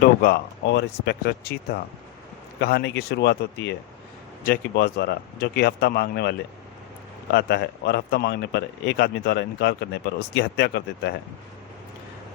डोगा और इंस्पेक्टर चीता। कहानी की शुरुआत होती है जैकी बॉस द्वारा, जो कि हफ्ता मांगने वाले आता है और हफ्ता मांगने पर एक आदमी द्वारा इनकार करने पर उसकी हत्या कर देता है।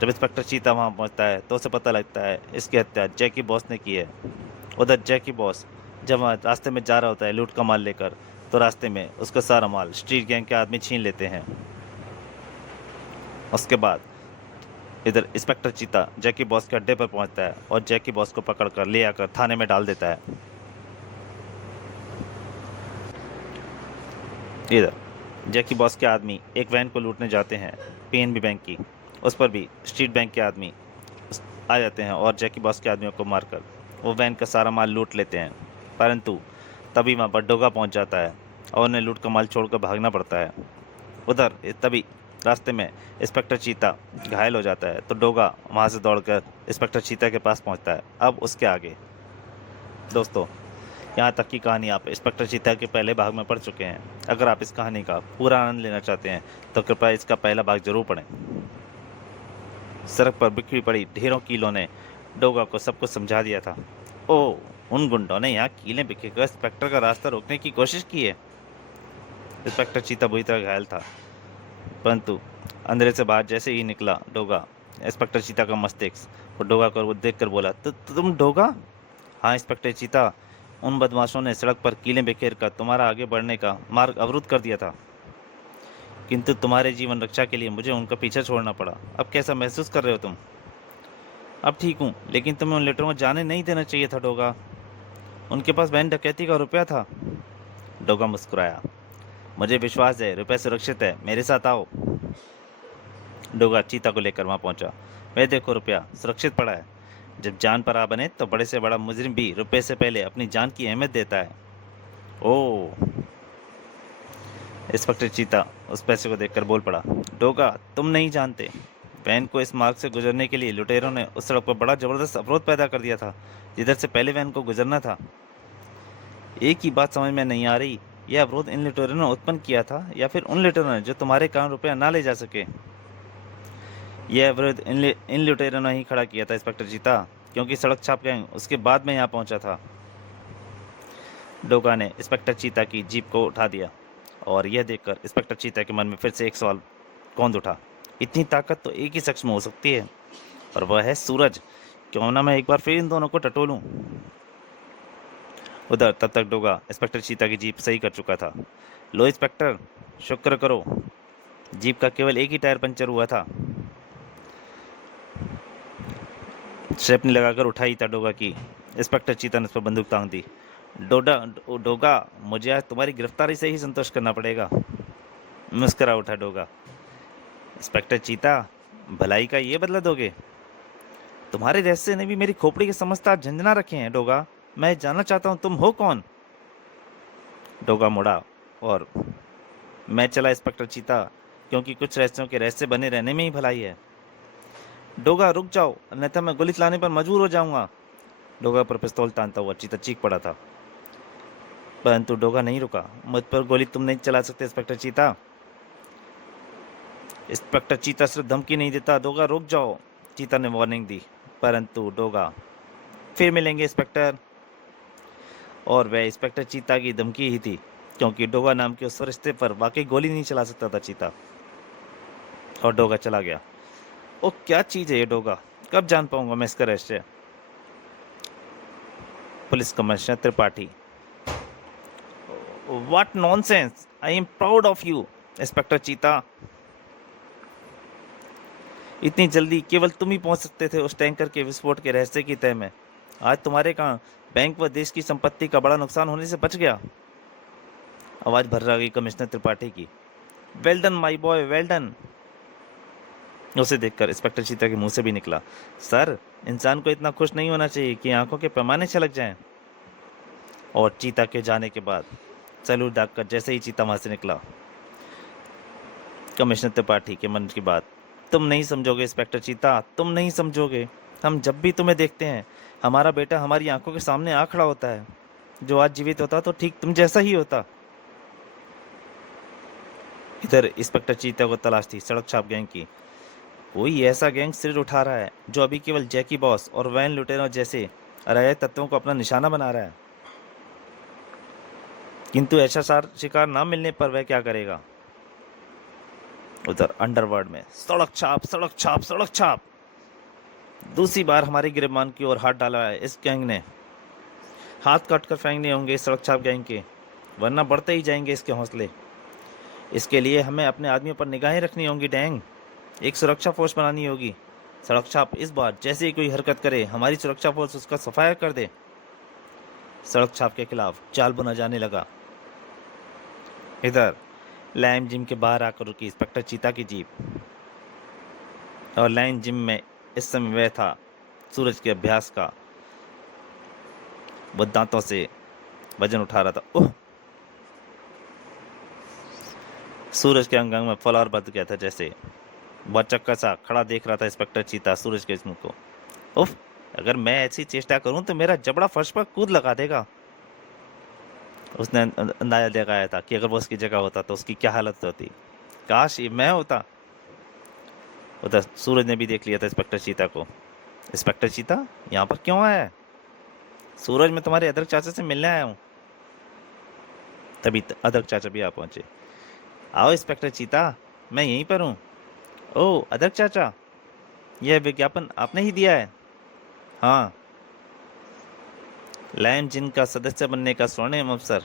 जब इंस्पेक्टर चीता वहां पहुंचता है तो उसे पता लगता है इसकी हत्या जैकी बॉस ने की है। उधर जैकी बॉस जब वहाँ रास्ते में जा रहा होता है लूट का माल लेकर, तो रास्ते में उसका सारा माल स्ट्रीट गैंग के आदमी छीन लेते हैं। उसके बाद इधर इंस्पेक्टर चीता जैकी बॉस के अड्डे पर पहुंचता है और जैकी बॉस को पकड़कर ले आकर थाने में डाल देता है। इधर जैकी बॉस के आदमी एक वैन को लूटने जाते हैं, पीएनबी बैंक की। उस पर भी स्ट्रीट बैंक के आदमी आ जाते हैं और जैकी बॉस के आदमियों को मारकर वो वैन का सारा माल लूट लेते हैं। परंतु तभी वहाँ पर डोगा पहुँच जाता है और उन्हें लूट का माल छोड़कर भागना पड़ता है। उधर तभी रास्ते में इंस्पेक्टर चीता घायल हो जाता है, तो डोगा वहाँ से दौड़कर इंस्पेक्टर चीता के पास पहुँचता है। अब उसके आगे दोस्तों, यहाँ तक की कहानी आप इंस्पेक्टर चीता के पहले भाग में पढ़ चुके हैं। अगर आप इस कहानी का पूरा आनंद लेना चाहते हैं तो कृपया इसका पहला भाग जरूर पढ़ें। सड़क पर बिखरी पड़ी ढेरों कीलों ने डोगा को सब कुछ समझा दिया था। ओह, उन गुंडों ने यहाँ कीलें बिखेकर इंस्पेक्टर का रास्ता रोकने की कोशिश की है। इंस्पेक्टर चीता बुरी तरह घायल था, परंतु अंधेरे से बाहर जैसे ही निकला डोगा, इंस्पेक्टर चीता का मस्तिष्क और डोगा को देख कर बोला, तुम डोगा? हाँ इंस्पेक्टर चीता, उन बदमाशों ने सड़क पर कीलें बिखेर कर तुम्हारा आगे बढ़ने का मार्ग अवरुद्ध कर दिया था, किंतु तुम्हारे जीवन रक्षा के लिए मुझे उनका पीछा छोड़ना पड़ा। अब कैसा महसूस कर रहे हो तुम? अब ठीक हूँ, लेकिन तुम्हें उन लेटरों को जाने नहीं देना चाहिए था डोगा। उनके पास बैंक डकैती का रुपया था। डोगा मुस्कुराया। मुझे विश्वास है रुपया सुरक्षित है, मेरे साथ आओ। डोगा चीता को लेकर वहां पहुंचा। वह देखो, रुपया सुरक्षित पड़ा है। जब जान पर आ बने तो बड़े से बड़ा मुजरिम भी रुपये से पहले अपनी जान की अहमियत देता है। ओह, इंस्पेक्टर चीता उस पैसे को देखकर बोल पड़ा, डोगा तुम नहीं जानते, वैन को इस मार्ग से गुजरने के लिए लुटेरों ने उस सड़क पर बड़ा जबरदस्त अवरोध पैदा कर दिया था, जिधर से पहले वैन को गुजरना था। एक ही बात समझ में नहीं आ रही, यह अवरोध इन लुटेरों ने उत्पन्न किया था या फिर उन लुटेरों ने जो तुम्हारे कारण रुपया ना ले जा सके? यह अवरोध इन लुटेरों ने ही खड़ा किया था इंस्पेक्टर चीता, क्योंकि सड़क छाप गैंग उसके बाद में यहाँ पहुंचा था। डोगा ने इंस्पेक्टर चीता की जीप को उठा दिया और यह देखकर इंस्पेक्टर चीता के मन में फिर से एक सवाल कौंध उठा। इतनी ताकत तो एक ही शख्स में हो सकती है, और वह है सूरज। क्यों ना मैं एक बार फिर इन दोनों को टटोलूं। उधर तब तक डोगा इंस्पेक्टर चीता की जीप सही कर चुका था। लो इंस्पेक्टर, शुक्र करो, जीप का केवल एक ही टायर पंचर हुआ था। स्टेपनी लगाकर उठाई था डोगा की। इंस्पेक्टर चीता ने उस पर बंदूक तांग दी। डोगा, मुझे आज तुम्हारी गिरफ्तारी से ही संतोष करना पड़ेगा। मुस्करा उठा डोगा। इंस्पेक्टर चीता, भलाई का ये बदला दोगे? तुम्हारे रहस्य ने भी मेरी खोपड़ी के समझदार झंझना रखे हैं डोगा। मैं जानना चाहता हूँ तुम हो कौन? डोगा मुड़ा और मैं चला इंस्पेक्टर चीता, क्योंकि कुछ रहस्यों के रहस्य बने रहने में ही भलाई है। डोगा रुक जाओ, अन्यथा मैं गोली चलाने पर मजबूर हो जाऊंगा। डोगा पर पिस्तौल तानता हुआ चीता चीख पड़ा था, परंतु डोगा नहीं रुका। मुझ पर गोली तुम नहीं चला सकते इंस्पेक्टर चीता। इंस्पेक्टर चीता सिर्फ धमकी नहीं देता, डोगा रुक जाओ, चीता ने वार्निंग दी। परंतु डोगा, फिर मिलेंगे इंस्पेक्टर। और वह इंस्पेक्टर चीता की धमकी ही थी, क्योंकि डोगा नाम के उस फरिश्ते पर वाकई गोली नहीं चला सकता था चीता। और डोगा चला गया। ओ, क्या चीज है ये डोगा? कब जान पाऊंगा मैं इसका रहस्य? Police commissioner Tripathi. What nonsense, I am proud of you inspector चीता। इतनी जल्दी केवल तुम ही पहुंच सकते थे उस टैंकर के विस्फोट के रहस्य की तह में। आज तुम्हारे कारण बैंक व देश की संपत्ति का बड़ा नुकसान होने से बच गया। आवाज भर आ गई कमिश्नर त्रिपाठी की। Well done my boy, well done. उसे देखकर इंस्पेक्टर चीता के मुंह से भी निकला, सर, इंसान को इतना खुश नहीं होना चाहिए कि आंखों के पैमाने छलक जाएं। और चीता के जाने के बाद सैल्यूट दागकर जैसे ही चीता वहां से निकला, कमिश्नर त्रिपाठी के मन की बात, तुम नहीं समझोगे इंस्पेक्टर चीता, तुम नहीं समझोगे। हम जब भी तुम्हें देखते हैं, हमारा बेटा हमारी आंखों के सामने आ खड़ा होता है। जो आज जीवित होता तो ठीक तुम जैसा ही होता। इधर इंस्पेक्टर चीता को तलाश थी सड़क छाप गैंग की। कोई ऐसा गैंग सिर उठा रहा है जो अभी केवल जैकी बॉस और वैन लुटेरो जैसे अराजक तत्वों को अपना निशाना बना रहा है। किंतु ऐसा शिकार ना मिलने पर वह क्या करेगा? उधर अंडरवर्ल्ड में सड़क छाप, सड़क छाप, सड़क छाप। दूसरी बार हमारे गिरबान की ओर हाथ डाला है इस गैंग ने। हाथ काट कर फेंकने होंगे इस सड़क छाप गैंग के, वरना बढ़ते ही जाएंगे इसके हौसले। इसके लिए हमें अपने आदमियों पर निगाहें रखनी होंगी डैंग। एक सुरक्षा फोर्स बनानी होगी। सड़क छाप इस बार जैसे ही कोई हरकत करे हमारी सुरक्षा फोर्स उसका सफाया कर दे। सड़क छाप के खिलाफ जाल बुना जाने लगा। इधर लैम जिम के बाहर आकर रुकी इंस्पेक्टर चीता की जीप, और लैम जिम में इस समय वह था सूरज के अभ्यास का। वो दांतों से वजन उठा रहा था। ओह! सूरज के अंग में फल और बद गया था जैसे। वह चक्कर सा खड़ा देख रहा था इंस्पेक्टर चीता सूरज के मुंह को। उफ! अगर मैं ऐसी चेष्टा करूं तो मेरा जबड़ा फर्श पर कूद लगा देगा। उसने अंदाजा लगाया था कि अगर वो उसकी जगह होता तो उसकी क्या हालत होती। काश ये मैं होता। उधर सूरज ने भी देख लिया था इंस्पेक्टर चीता को। इंस्पेक्टर चीता, यहाँ पर क्यों आया है? सूरज, मैं तुम्हारे अदरक चाचा से मिलने आया हूँ। तभी अदरक चाचा भी आ पहुंचे। आओ इंस्पेक्टर चीता, मैं यहीं पर हूँ। ओह अदरक चाचा, यह विज्ञापन आपने ही दिया है? हाँ। लैम जिन का सदस्य बनने का स्वर्णिम अवसर।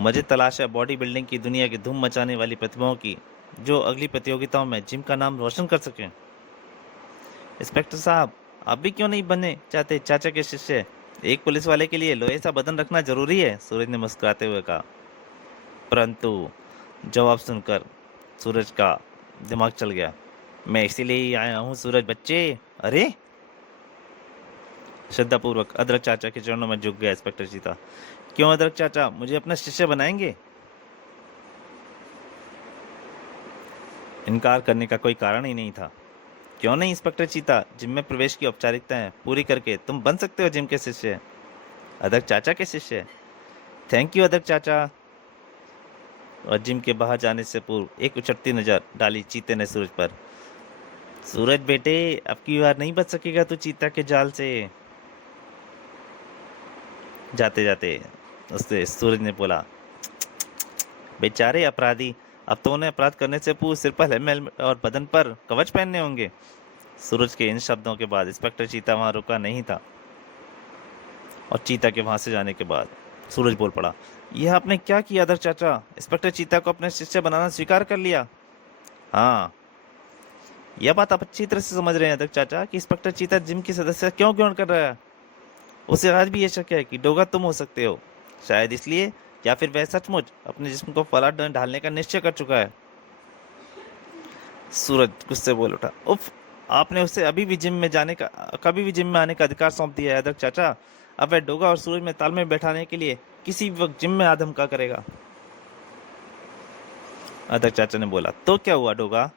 मुझे तलाश है बॉडी बिल्डिंग की दुनिया की धूम मचाने वाली प्रतिभाओं की, जो अगली प्रतियोगिताओं में जिम का नाम रोशन कर सकें। इंस्पेक्टर साहब, आप भी क्यों नहीं बनने चाहते चाचा के शिष्य? एक पुलिस वाले के लिए लोहे सा बदन रखना जरूरी है, सूरज ने मुस्कुराते हुए कहा। परंतु जवाब सुनकर सूरज का दिमाग चल गया। मैं इसीलिए ही आया हूँ सूरज बच्चे। अरे! श्रद्धापूर्वक अदरक चाचा के चरणों में झुक गया इंस्पेक्टर चीता। क्यों अदरक चाचा, मुझे अपना शिष्य बनाएंगे? इनकार करने का कोई कारण ही नहीं था। क्यों नहीं इंस्पेक्टर चीता, जिम में प्रवेश की औपचारिकताएं पूरी करके तुम बन सकते हो जिम के शिष्य, अदरक चाचा के शिष्य। थैंक यू अदरक चाचा। और जिम के बाहर जाने से पूर्व एक उचटती नजर डाली चीते ने सूरज पर। सूरज बेटे, अब की बार नहीं बच सकेगा तू चीता के जाल से। जाते जाते उससे सूरज ने बोला, बेचारे अपराधी, अब तो उन्हें अपराध करने से पूर्व सिर पर हेलमेट और बदन पर कवच पहनने होंगे। सूरज के इन शब्दों के बाद इंस्पेक्टर चीता वहां रुका नहीं था, और चीता के वहां से जाने के बाद सूरज बोल पड़ा, यह आपने क्या किया अदर चाचा? इंस्पेक्टर चीता को अपने शिष्य बनाना स्वीकार कर लिया? हाँ, यह बात आप अच्छी तरह से समझ रहे हैं अदर चाचा कि इंस्पेक्टर चीता जिम की सदस्य क्यों ग्रहण कर रहा है। उसे आज भी यह शक है कि डोगा तुम हो सकते हो, शायद इसलिए, या फिर वह सचमुच अपने जिस्म को फलाट ढालने का निश्चय कर चुका है। सूरज गुस्से बोल उठा, उफ! आपने उसे कभी भी जिम में आने का अधिकार सौंप दिया है अदरक चाचा। अब वह डोगा और सूरज में तालमेल बैठाने के लिए किसी भी वक्त जिम में आदम का करेगा। अदरक चाचा ने बोला, तो क्या हुआ डोगा,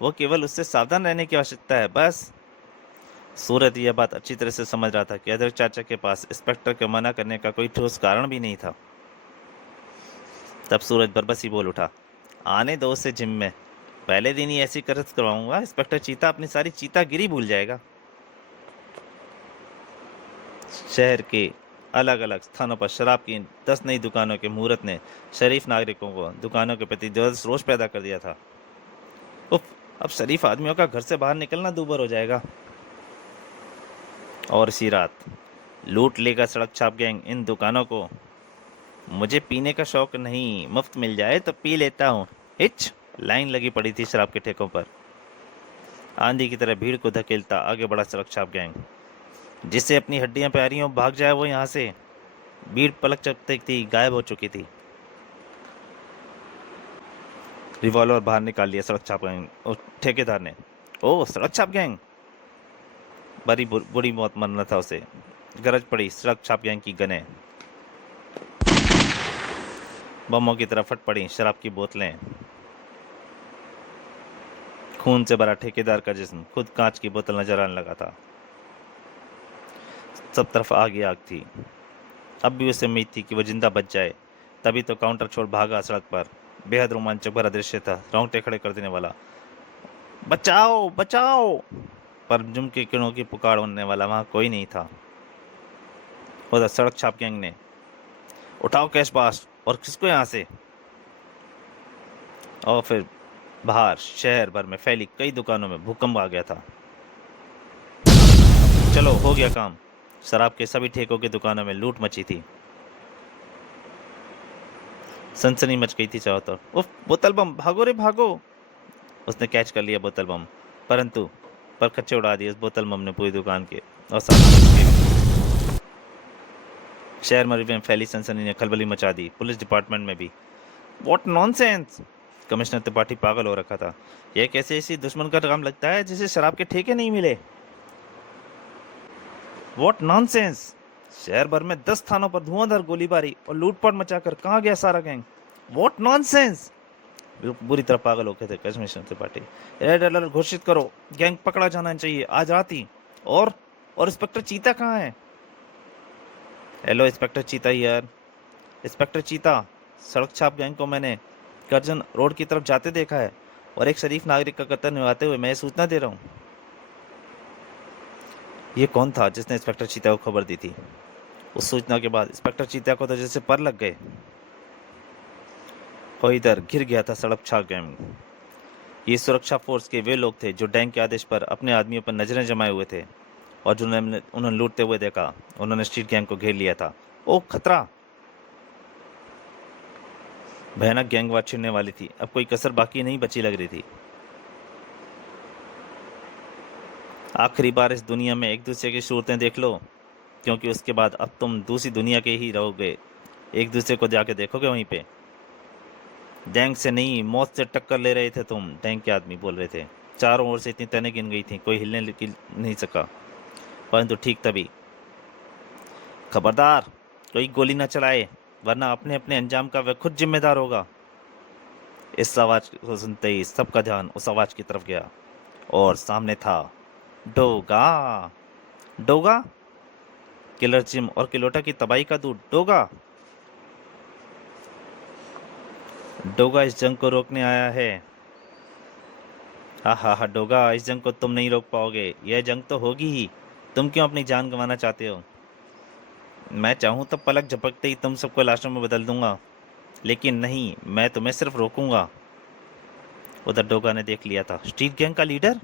वो केवल उससे सावधान रहने की आवश्यकता है बस। सूरज यह बात अच्छी तरह से समझ रहा था कि अदरक चाचा के पास इंस्पेक्टर के मना करने का कोई ठोस कारण भी नहीं था। तब सूरज बरबसी बोल उठा, आने दो उसे जिम में, पहले दिन ही ऐसी कसरत करवाऊंगा इंस्पेक्टर चीता अपनी सारी चीतागिरी भूल जाएगा। शहर के अलग अलग स्थानों पर शराब की 10 नई दुकानों के मुहूर्त ने शरीफ नागरिकों को दुकानों के प्रति जबरदस्त रोष पैदा कर दिया था। उफ! अब शरीफ आदमियों का घर से बाहर निकलना दूभर हो जाएगा। और इसी रात लूट लेगा सड़क छाप गैंग इन दुकानों को। मुझे पीने का शौक नहीं, मुफ्त मिल जाए तो पी लेता हूँ। हिच! लाइन लगी पड़ी थी शराब के ठेकों पर। आंधी की तरह भीड़ को धकेलता आगे बढ़ा सड़क छाप गैंग। जिससे अपनी हड्डियां प्यारी हों भाग जाए वो यहाँ से। भीड़ पलक झपकते थी गायब हो चुकी थी। रिवॉल्वर बाहर निकाल लिया सड़क छाप गैंग और ठेकेदार ने। ओ सड़क छाप गैंग! बड़ी बुरी मौत मरना था उसे। गरज पड़ी सड़क छाप गैंग की गनें। बमों की तरह फट पड़ी शराब की बोतलें। खून से भरा ठेकेदार का जिस्म खुद कांच की बोतल नजर आने लगा था। सब तरफ आग ही आग थी। अब भी उसे उम्मीद थी कि वो जिंदा बच जाए। तभी तो काउंटर छोड़ भागा सड़क पर। बेहद रोमांचक भरा दृश्य था, रोंगटे खड़े कर देने वाला। बचाओ बचाओ। पर जुम की किरणों की पुकार सुनने वाला वहां कोई नहीं था। उधर सड़क छाप गैंग ने उठाओ कैश बास और किसको यहाँ से। और फिर बाहर शहर भर में फैली कई दुकानों में भूकंप आ गया था। चलो हो गया काम। शराब के सभी ठेकों की दुकानों में लूट मची थी। सनसनी मच गई थी चारों तरफ। उफ, बोतल बम, भागो रे भागो। उसने कैच कर लिया बोतल बम, परंतु पर कच्चे उड़ा दिए उस बोतल बम ने पूरी दुकान के और साथ ही उसके भी। शहर में फैली सनसनी ने खलबली मचा दी, पुलिस डिपार्टमेंट में भी। What nonsense. कमिश्नर त्रिपाठी पागल हो रखा था। यह कैसे इसी दुश्मन का काम लगता है जिसे शराब के ठेके नहीं मिले। What nonsense. शहर भर में 10 थानों पर धुआंधार गोलीबारी और लूटपाट मचाकर कहाँ गया सारा गैंग। What nonsense. बुरी तरह पागल हो गए थे कमिश्नर त्रिपाठी। रेड अलर्ट घोषित करो, गैंग पकड़ा जाना चाहिए आज रात ही। और इंस्पेक्टर चीता कहाँ है। हेलो इंस्पेक्टर चीता यार। इंस्पेक्टर चीता, सड़क छाप गैंग को मैंने कर्जन रोड की तरफ जाते देखा है और एक शरीफ नागरिक का कर्तव्य निभाते हुए मैं सूचना दे रहा हूँ। ये कौन था जिसने इंस्पेक्टर चीता को खबर दी थी। उस सूचना के बाद इंस्पेक्टर चीता को तो जैसे पर लग गए। और इधर घिर गया था सड़क छाप गैंग। ये सुरक्षा फोर्स के वे लोग थे जो डैंग के आदेश पर अपने आदमियों पर नजरें जमाए हुए थे और जो उन्होंने लूटते हुए देखा उन्होंने स्ट्रीट गैंग को घेर लिया था। ओ खतरा। भयानक गैंगवार छिड़ने वाली थी। अब कोई कसर बाकी नहीं बची लग रही थी। आखिरी बार इस दुनिया में एक दूसरे की सूरतें देख लो, क्योंकि उसके बाद अब तुम दूसरी दुनिया के ही रहोगे। एक दूसरे को जाके देखोगे वहीं पे। डैंग से नहीं, मौत से टक्कर ले रहे थे तुम, डैंग के आदमी बोल रहे थे। चारों ओर से इतनी तने गिन गई थी, कोई हिलने नहीं सका। परंतु ठीक तभी, खबरदार कोई गोली न चलाए, वरना अपने अपने अंजाम का वह खुद जिम्मेदार होगा। इस आवाज को सुनते ही सबका ध्यान उस आवाज की तरफ गया और सामने था डोगा। डोगा, किलर जिम और किलोटा की तबाही का दूत डोगा। डोगा इस जंग को रोकने आया है। हा डोगा, इस जंग को तुम नहीं रोक पाओगे। यह जंग तो होगी ही। तुम क्यों अपनी जान गंवाना चाहते हो। मैं चाहूं तो पलक झपकते ही तुम सबको लाशों में बदल दूंगा, लेकिन नहीं, मैं तुम्हें सिर्फ रोकूंगा। उधर डोगा ने देख लिया था स्ट्रीट गैंग का लीडर।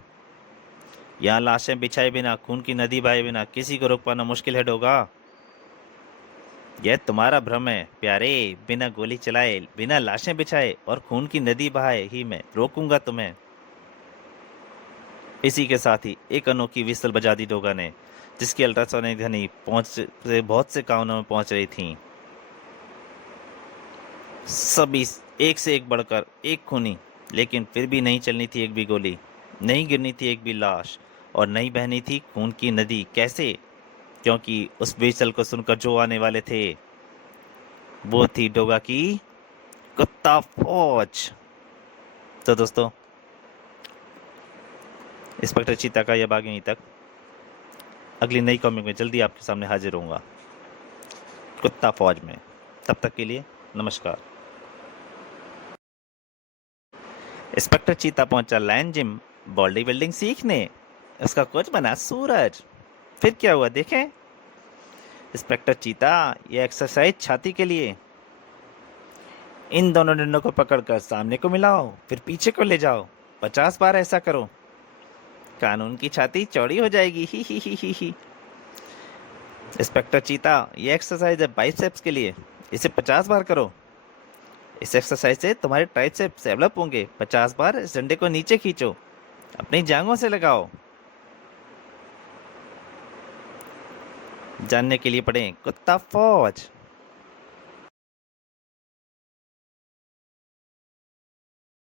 यहाँ लाशें बिछाए बिना, खून की नदी बहाए बिना किसी को रोक पाना मुश्किल है डोगा। यह तुम्हारा भ्रम है प्यारे। बिना गोली चलाए, बिना लाशें बिछाए और खून की नदी बहाए ही मैं रोकूंगा तुम्हें। इसी के साथ ही एक अनोखी विसल बजा दी डोगा ने, जिसकी अल्ट्रासोनिक ध्वनि बहुत से कानों में पहुंच रही थी। सभी एक से एक बढ़कर एक खूनी, लेकिन फिर भी नहीं चलनी थी एक भी गोली, नहीं गिरनी थी एक भी लाश और नहीं बहनी थी खून की नदी। कैसे? क्योंकि उस विसल को सुनकर जो आने वाले थे वो थी डोगा की कुत्ता फौज। तो दोस्तों, इंस्पेक्टर चीता का यह भाग यहीं तक। अगली नई कॉमिक में जल्दी आपके सामने हाजिर होऊंगा कुत्ता फौज में। तब तक के लिए नमस्कार। इंस्पेक्टर चीता पहुंचा लायन जिम बॉडी बिल्डिंग सीखने। उसका कोच बना सूरज। फिर क्या हुआ देखें। इंस्पेक्टर चीता, ये एक्सरसाइज छाती के लिए। इन दोनों डंडों को पकड़कर सामने को मिलाओ, फिर पीछे को ले जाओ। 50 बार ऐसा करो। कानून की छाती चौड़ी हो जाएगी। ही। इंस्पेक्टर चीता, ये एक्सरसाइज है बाइसेप्स के लिए। इसे 50 बार करो। इस एक्सरसाइज से तुम्हारे ट्राइसेप्स डेवलप होंगे। 50 बार इस डंडे को नीचे खींचो, अपनी जांघों से लगाओ। जानने के लिए पढ़ें कुत्ता फौज।